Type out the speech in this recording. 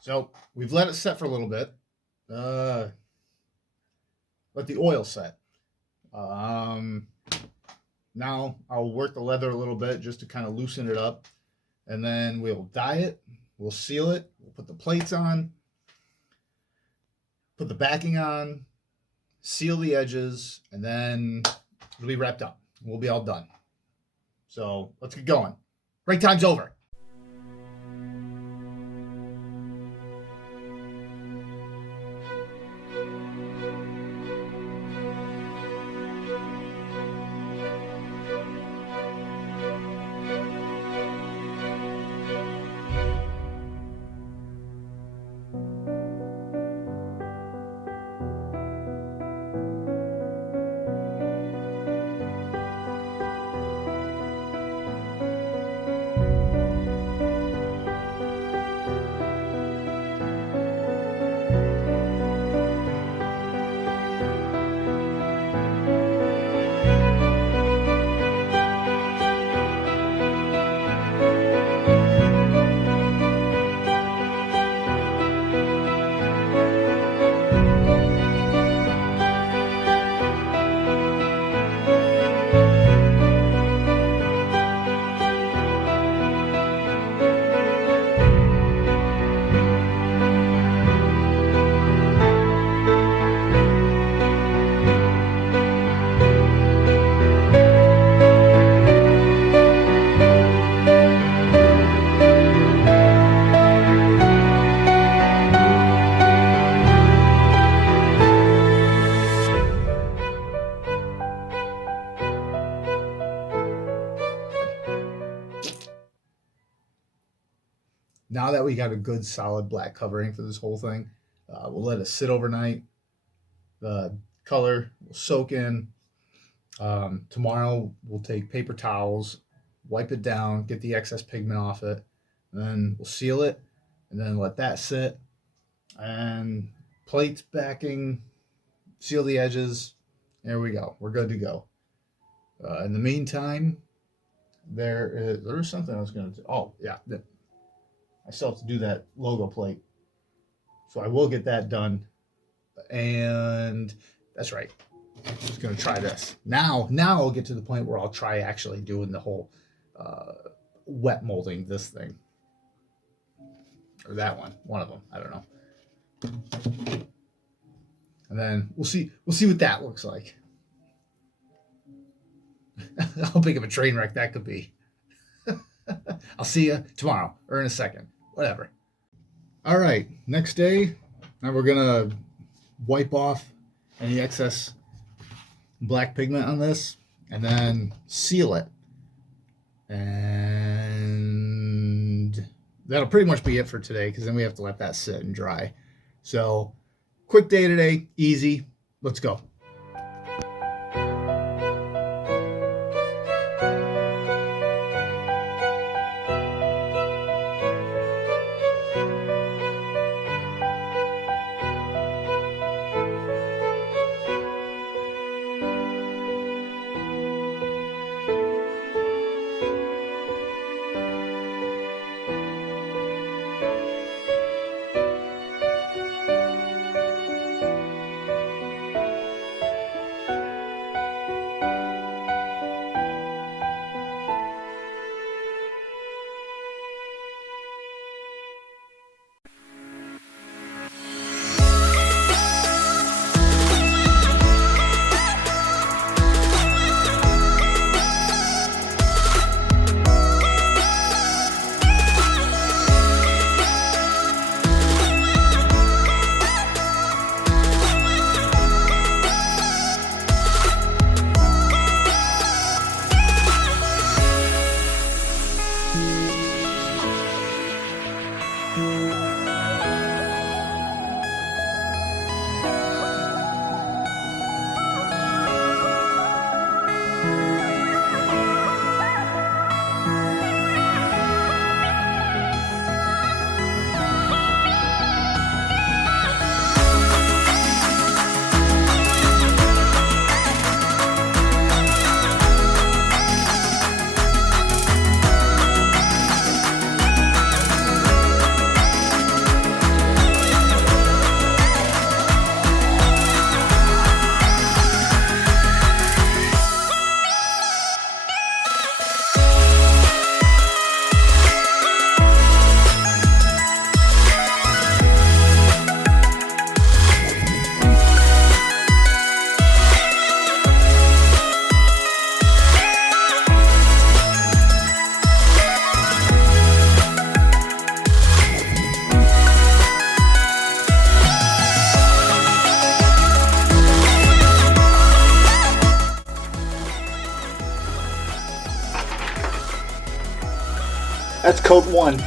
So we've let it set for a little bit. Uh, let the oil set. Um, Now I'll work the leather a little bit just to kind of loosen it up, and then we'll dye it. We'll seal it. We'll put the plates on, put the backing on, seal the edges, and then it'll be wrapped up. We'll be all done. So let's get going. Break time's over. Now that we got a good solid black covering for this whole thing, we'll let it sit overnight. The color will soak in. Tomorrow we'll take paper towels, wipe it down, get the excess pigment off it, and then we'll seal it, and then let that sit. And plates, backing, seal the edges. There we go. We're good to go. In the meantime, there's something I was going to do. Oh yeah, I still have to do that logo plate, so I will get that done. And that's right. I'm just gonna try this now. I'll get to the point where I'll try actually doing the whole uh, wet molding this thing or that one of them. I don't know. And then we'll see what that looks like. How big of a train wreck that could be. I'll see you tomorrow or in a second, whatever. All right, next day. Now we're gonna wipe off any excess black pigment on this and then seal it. And that'll pretty much be it for today because then we have to let that sit and dry. So, quick day today, easy. Let's go. That's coat one.